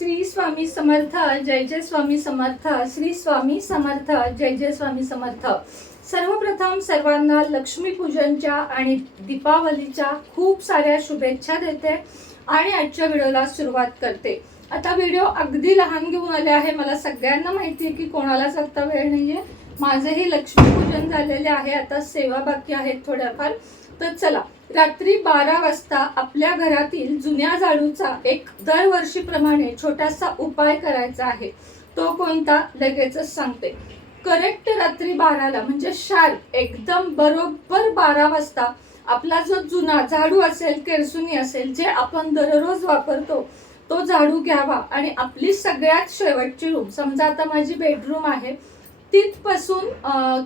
श्री स्वामी समर्थ जय जय स्वामी समर्थ श्री स्वामी समर्थ जय जय स्वामी समर्थ. सर्वप्रथम सर्वांना लक्ष्मीपूजनच्या आणि दीपावलीच्या खूप साऱ्या शुभेच्छा देते आणि आजच्या व्हिडिओला सुरुवात करते. आता व्हिडिओ अगदी लहान घेऊन आले आहे. मला सगळ्यांना माहिती आहे की कोणालाच आत्ता वेळ नाहीये. माझंही लक्ष्मीपूजन झालेले आहे. आता सेवा बाकी आहेत थोड्याफार. तर चला रात्री बारा वाजता आपल्या घरातील जुन्या झाडूचा एक दरवर्षीप्रमाणे छोटासा उपाय करायचा आहे. तो कोणता? लगेचच सांगते. करेक्ट रात्री बाराला म्हणजे शार्प एकदम बरोबर बारा वाजता आपला जो जुना झाडू असेल केरसुनी असेल जे आपण दररोज वापरतो तो झाडू घ्यावा. आणि आपली सगळ्यात शेवटची रूम समजा आता माझी बेडरूम आहे तिथपासून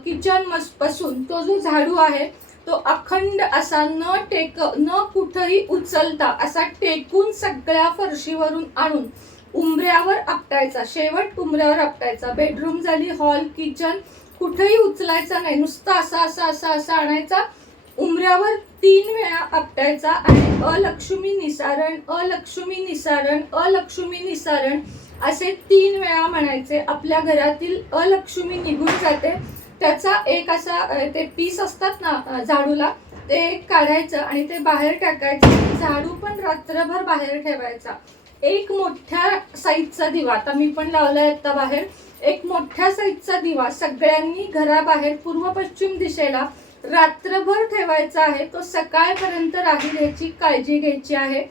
किचनपासून तो जो झाडू आहे तो अखंड असा न टेक न कुठंही उचलता असा टेकून सगळ्या फरशीवरून आणून उंबऱ्यावर आपटायचा. शेवट उंबऱ्यावर आपटायचा. बेडरूम झाली हॉल किचन कुठेही उचलायचा नाही. नुसता असा असा असा असा आणायचा. उंबऱ्यावर तीन वेळा आपटायचा आणि अलक्ष्मी निसारण अलक्ष्मी निसारण अलक्ष्मी निसारण असे तीन वेळा म्हणायचे. आपल्या घरातील अलक्ष्मी निघून जाते. त्याचा एक असा ते पीस असतात ना झाडूला ते काढायचं आणि ते बाहेर टाकायचं. झाडू पण रात्रभर बाहेर ठेवायचा. एक मोठ्या साईजचा दिवा आता मी पण लावलाय आता बाहेर एक मोठ्या साईजचा दिवा सगळ्यांनी घराबाहेर पूर्व पश्चिम दिशेला रात्रभर ठेवायचा आहे. तो सकाळपर्यंत राहील याची काळजी घ्यायची आहे.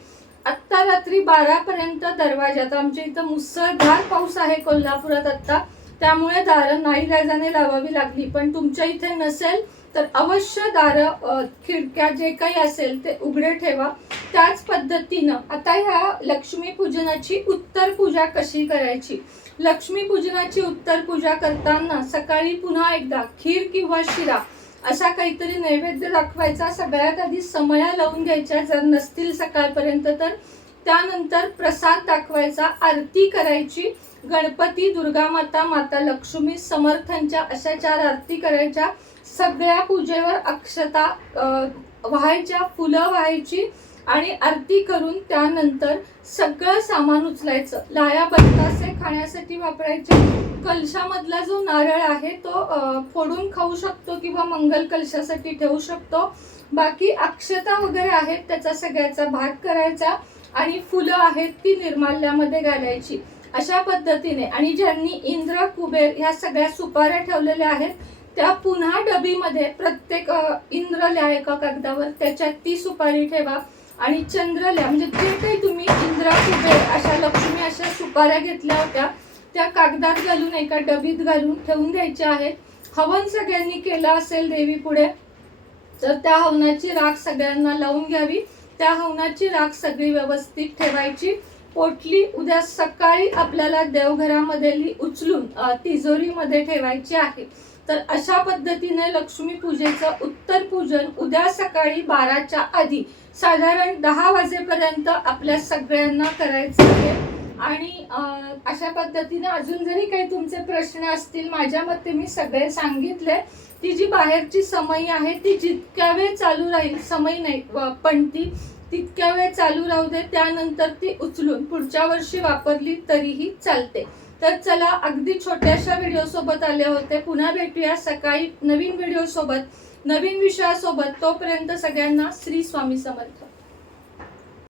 आत्ता रात्री बारापर्यंत दरवाजा आता आमच्या इथं मुसळधार पाऊस आहे कोल्हापुरात आत्ता. त्यामुळे दारं नाईलाजाने लावावी लागली. पण तुमच्या इथे नसेल तर अवश्य दारं खिडक्या जे काही असेल ते उघडे ठेवा. त्याच पद्धतीनं आता ह्या लक्ष्मी पूजनाची उत्तर पूजा कशी करायची? लक्ष्मी पूजनाची उत्तर पूजा करताना सकाळी पुन्हा एकदा खीर किंवा शिरा असा काहीतरी नैवेद्य दाखवायचा. सगळ्यात आधी समया लावून घ्यायच्या. जर नसतील सकाळपर्यंत तर त्यानंतर प्रसाद दाखवायचा आरती करायची. गणपती दुर्गा माता माता लक्ष्मी समर्थांच्या अशा चार आरती करायच्या. सगळ्या पूजेवर अक्षता व्हायच्या फुलं व्हायची आणि आरती करून त्यानंतर सगळं सामान उचलायचं. लाया बत्तासे खाण्यासाठी वापरायचे कलशामधला जो नारळ आहे तो फोडून खाऊ शकतो किंवा मंगल कलशासाठी ठेवू शकतो. बाकी अक्षता वगैरे आहेत त्याचा सगळ्याचा भाग करायचा आणि फुलं आहेत ती निर्माल्यामध्ये घालायची. अशा पद्धतीने. आणि ज्यांनी इंद्र कुबेर ह्या सगळ्या सुपाऱ्या ठेवलेल्या आहेत त्या पुन्हा डबीमध्ये प्रत्येक इंद्रल्या इंद्र लिहा एका कागदावर त्याच्यात ती सुपारी ठेवा. आणि चंद्र लिहा म्हणजे जे काही तुम्ही इंद्र कुबेर अशा लक्ष्मी अशा सुपाऱ्या घेतल्या होत्या त्या कागदात घालून एका डबीत घालून ठेवून द्यायच्या आहेत. हवन सगळ्यांनी केलं असेल देवी पुढे तर त्या हवनाची राख सगळ्यांना लावून घ्यावी. त्या हवनाची राख सगळी व्यवस्थित ठेवायची. पोटली उद्या सकाळी आपल्याला देवघरामध्ये उचलून तिजोरीमध्ये ठेवायची आहे. तर अशा पद्धतीने लक्ष्मी पूजेचं उत्तर पूजन उद्या सकाळी बाराच्या आधी साधारण दहा वाजेपर्यंत आपल्या सगळ्यांना करायचं आहे. आणि अशा पद्धतीने अजून जरी काही तुमचे प्रश्न असतील माझ्या मते मी सगळे सांगितले. ती जी बाहेरची समई आहे ती जितक्या वेळ चालू राहील समई नाही पण ती तितक्या वेळ चालू राहू दे त्यानंतर ती उचलून पुढच्या वर्षी वापरली तरीही चालते. तर चला अगदी छोट्याशा व्हिडिओ सोबत आले होते. पुन्हा भेटूया सकाळी नवीन व्हिडिओ सोबत नवीन विषयासोबत. तोपर्यंत सगळ्यांना श्री स्वामी समर्थ.